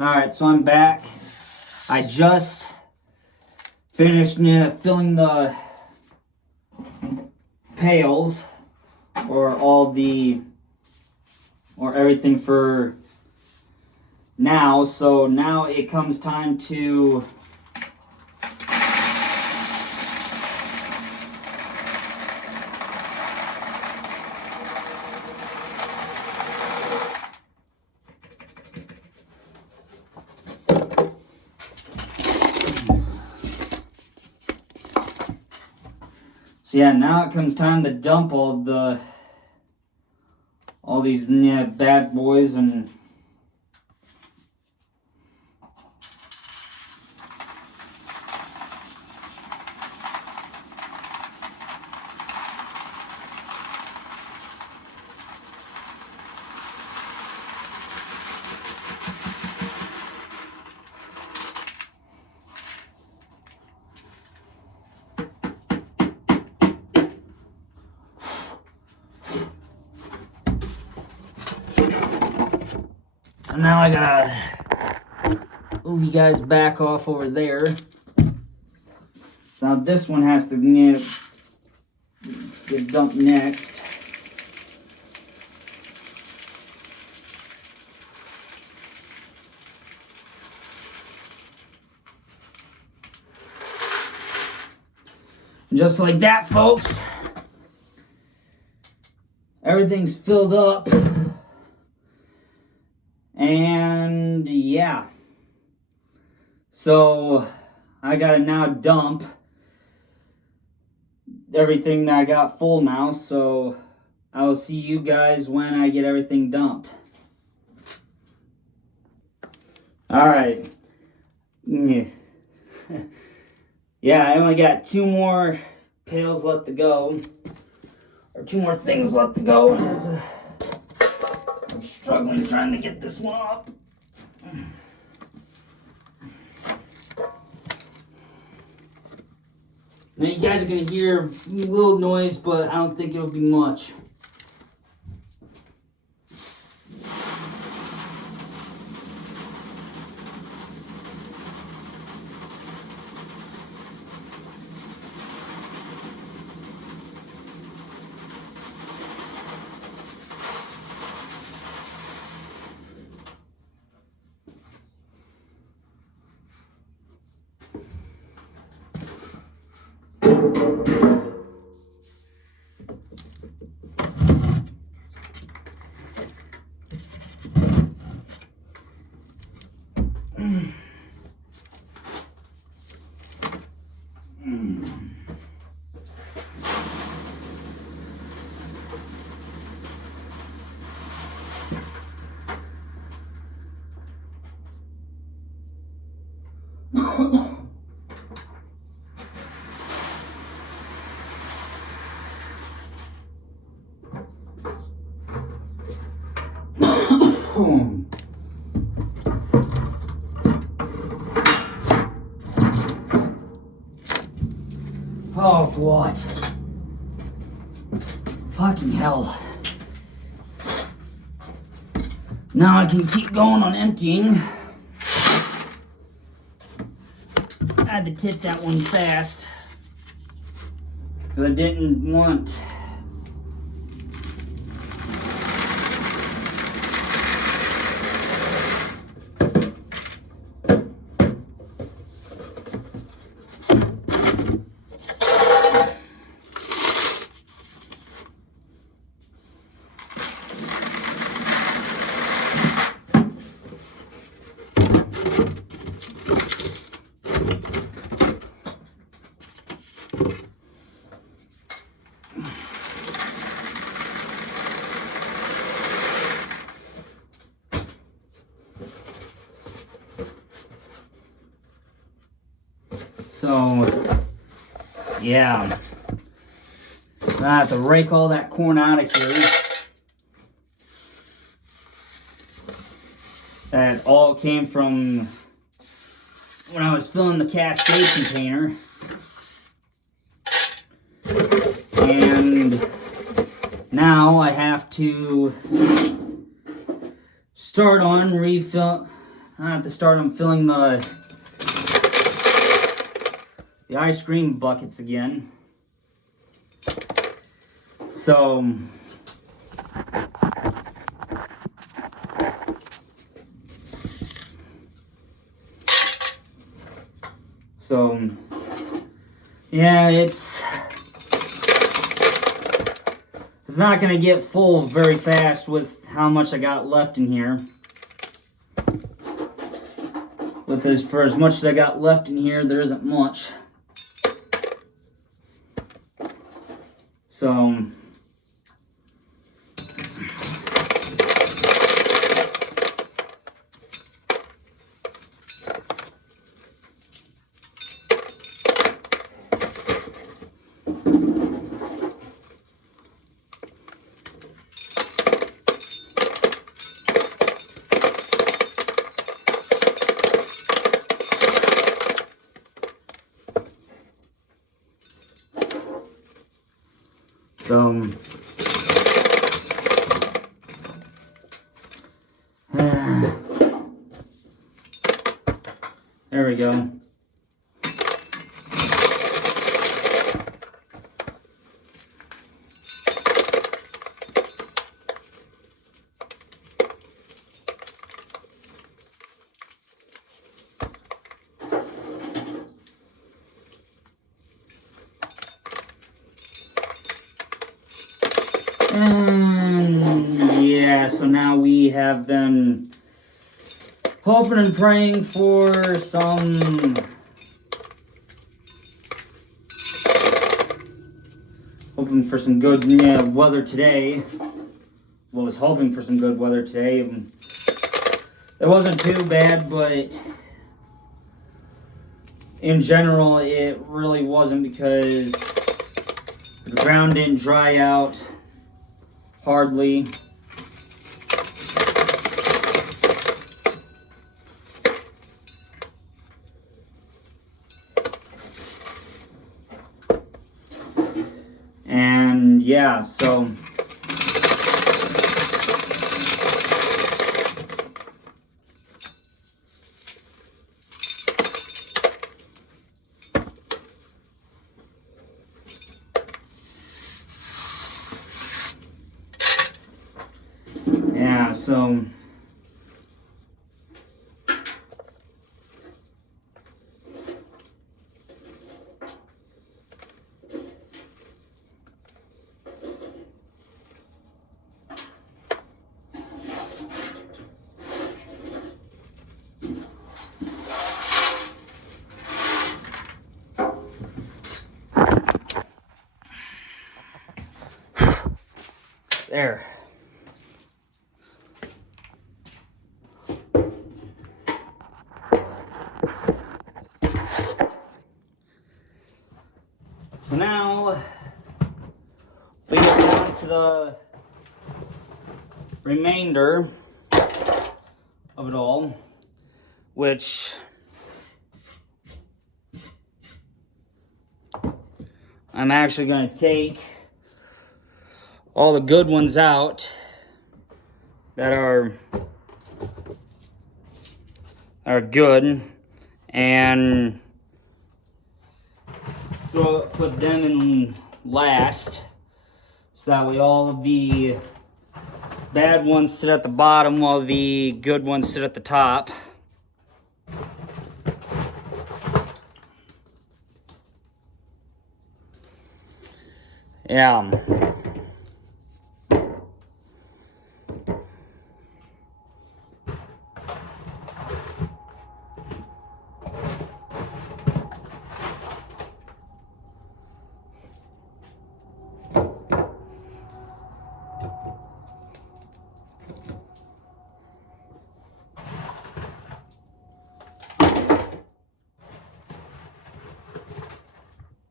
Alright, so I'm back. I just finished filling the pails or everything for now. So now it comes time to now it comes time to dump all these bad boys and so now I gotta move you guys back off over there. So now this one has to get dumped next. Just like that, folks. Everything's filled up. And yeah. So I gotta now dump everything that I got full now. So I will see you guys when I get everything dumped. Alright. Yeah, I only got 2 more pails left to go. Or 2 more things left to go. And I'm struggling trying to get this one up. Now you guys are going to hear a little noise, but I don't think it'll be much. Oh, what? Fucking hell. Now I can keep going on emptying. I had to tip that one fast. Because I didn't want... So, yeah. I have to rake all that corn out of here. That all came from when I was filling the Cascade container. And now I have to start on At the start, I'm filling the ice cream buckets again. So yeah, it's not gonna get full very fast with how much I got left in here. For as much as I got left in here, there isn't much. So there we go. And yeah, so now we have been hoping and praying for some good weather today. Well, I was hoping for some good weather today. It wasn't too bad, but in general, it really wasn't because the ground didn't dry out hardly. And yeah, so there. So now we get down to the remainder of it all, which I'm actually going to take all the good ones out that are good and put them in last, so that way all of the bad ones sit at the bottom while the good ones sit at the top. Yeah.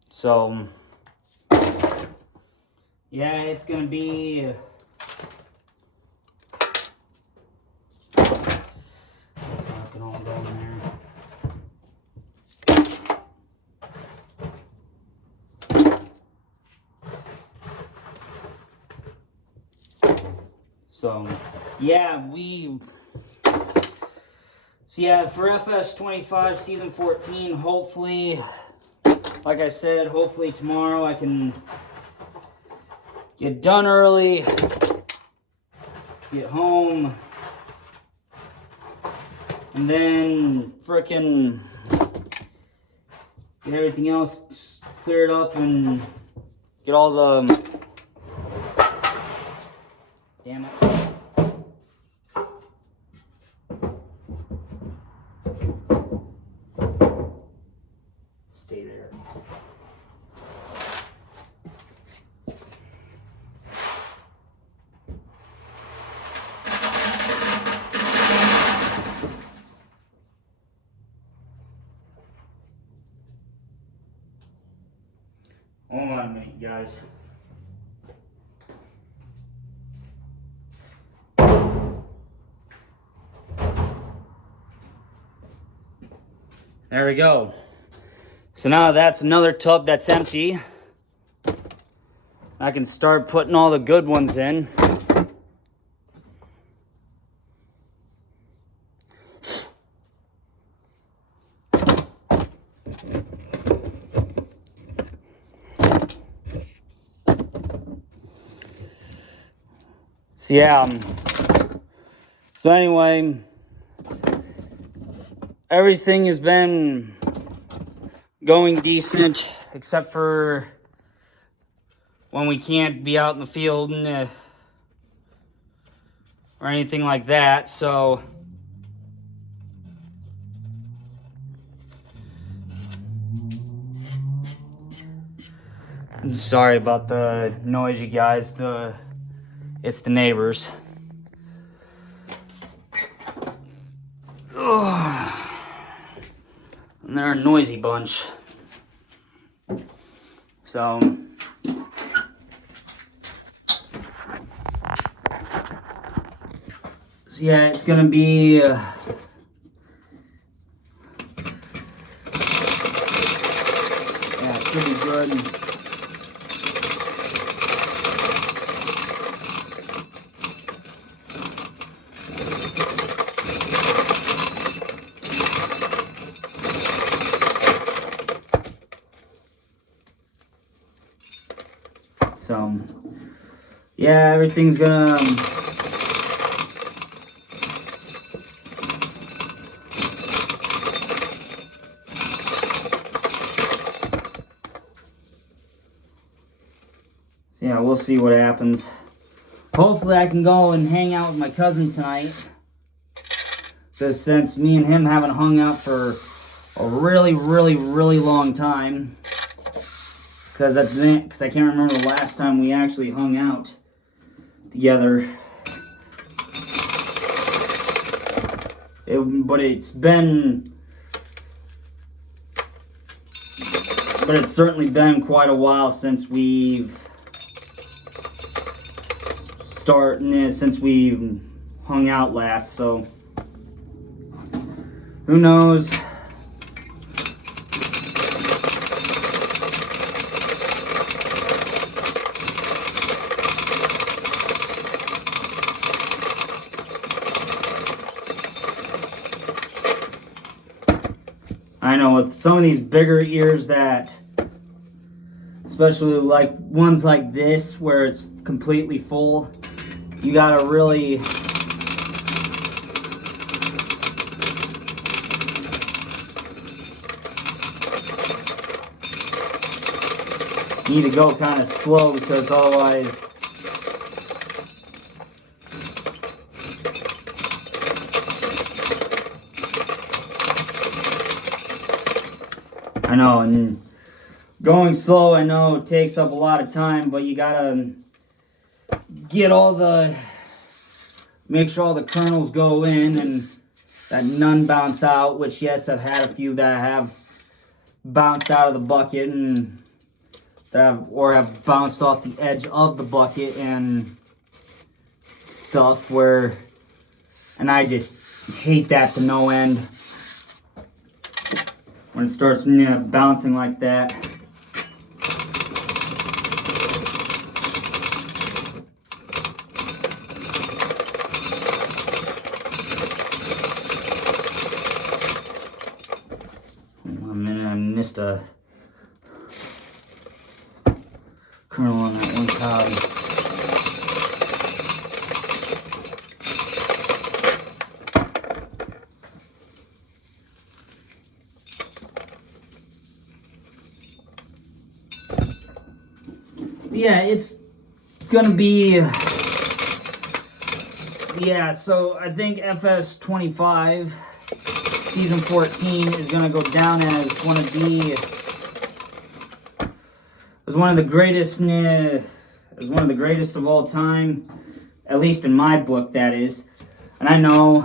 So, yeah, it's gonna be it's not gonna all go in there. So, yeah, So yeah, for FS25 season 14, hopefully, like I said, hopefully tomorrow I can get done early, get home, and then frickin' get everything else cleared up and get all the... Damn it. Stay there. Hold on a minute, guys. There we go. So now that's another tub that's empty. I can start putting all the good ones in. So yeah, so anyway, everything has been going decent, except for when we can't be out in the field and, or anything like that. So I'm sorry about the noise, you guys. It's the neighbors. Ugh. And they're a noisy bunch. So yeah, it's gonna be yeah, it should be good. So yeah, everything's gonna yeah, we'll see what happens. Hopefully I can go and hang out with my cousin tonight, because since me and him haven't hung out for a really long time, because I can't remember the last time we actually hung out together. But it's certainly been quite a while since we've hung out last, so who knows? I know with some of these bigger ears that, especially like ones like this where it's completely full, you gotta really need to go kind of slow, because otherwise I know, and going slow, I know, takes up a lot of time, but you gotta make sure all the kernels go in and that none bounce out, which yes, I've had a few that have bounced out of the bucket and have bounced off the edge of the bucket and stuff and I just hate that to no end. When it starts bouncing like that. missed a kernel on that one cob. Yeah, it's gonna be, yeah, so I think FS25 season 14 is gonna go down as one of the greatest, as one of the greatest of all time, at least in my book, that is. And I know,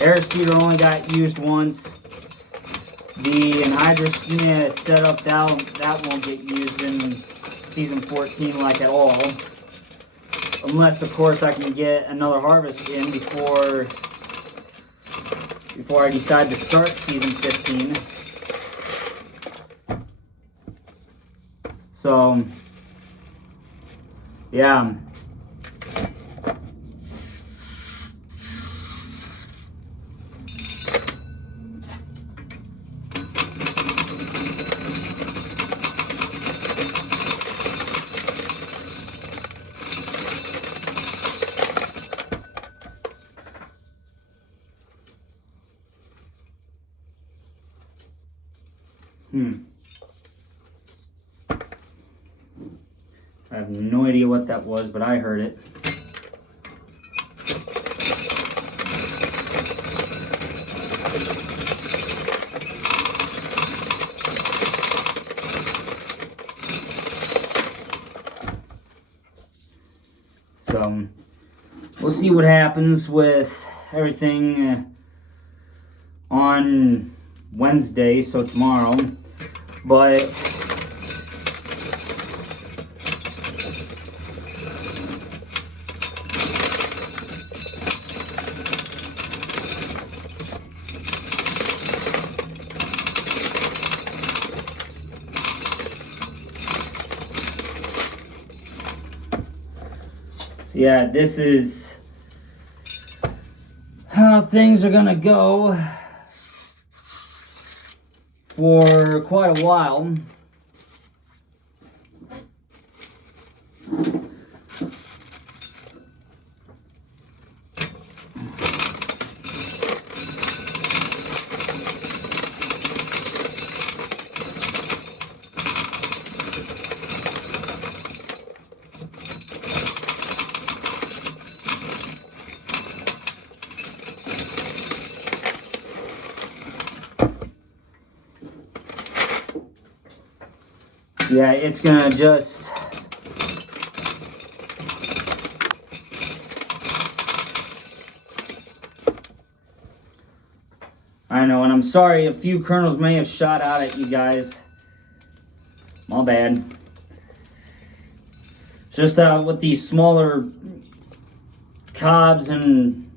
Air-Seeder only got used once. The anhydrous setup, that won't get used in season 14 like at all. Unless, of course, I can get another harvest in before I decide to start season 15. So, yeah. I have no idea what that was, but I heard it. So, we'll see what happens with everything on Wednesday, so tomorrow. But yeah, this is how things are gonna go for quite a while. Yeah, it's gonna just I know, and I'm sorry a few kernels may have shot out at you guys. My bad. Just with these smaller cobs, and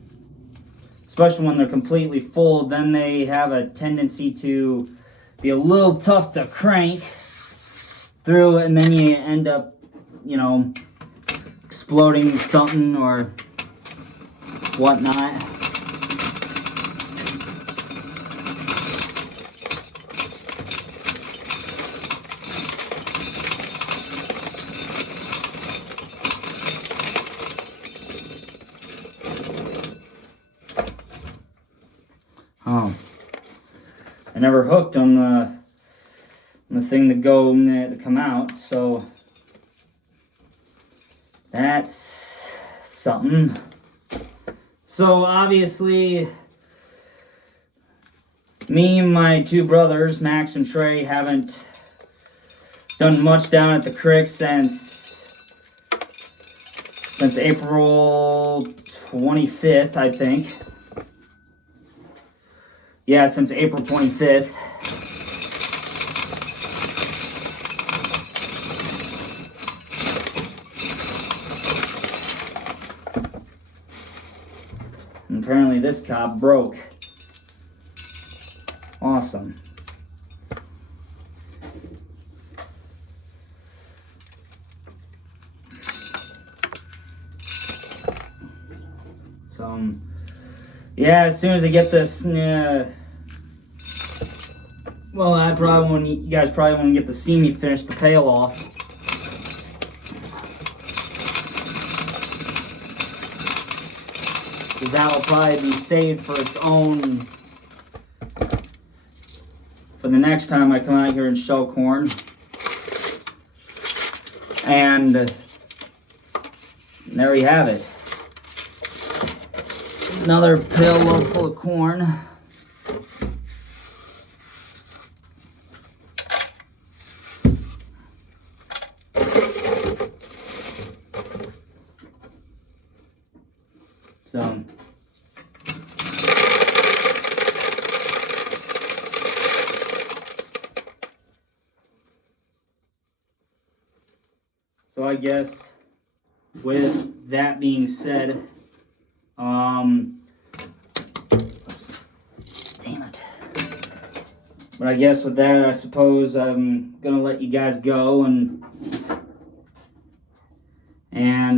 especially when they're completely full, then they have a tendency to be a little tough to crank through, and then you end up, exploding something or whatnot. Oh, I never hooked on the thing to come out, so that's something. So obviously, me and my two brothers, Max and Trey, haven't done much down at the creek since April 25th, I think. Yeah, since April 25th. And apparently this cob broke. Awesome. So, yeah, as soon as I get this Well, you guys probably won't get to see me finish the pail off. Because that will probably be saved for its own, for the next time I come out here and shell corn. And there we have it. Another pail load full of corn. So I guess with that being said, oops, damn it. But I guess with that, I suppose I'm gonna let you guys go, and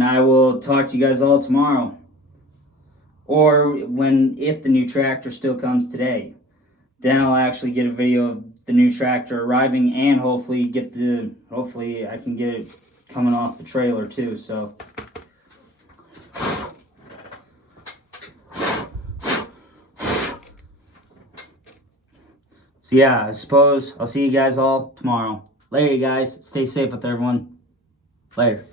I will talk to you guys all tomorrow, or if the new tractor still comes today. Then I'll actually get a video of the new tractor arriving, and hopefully I can get it coming off the trailer too. So yeah, I suppose I'll see you guys all tomorrow. Later, you guys. Stay safe with everyone. Later.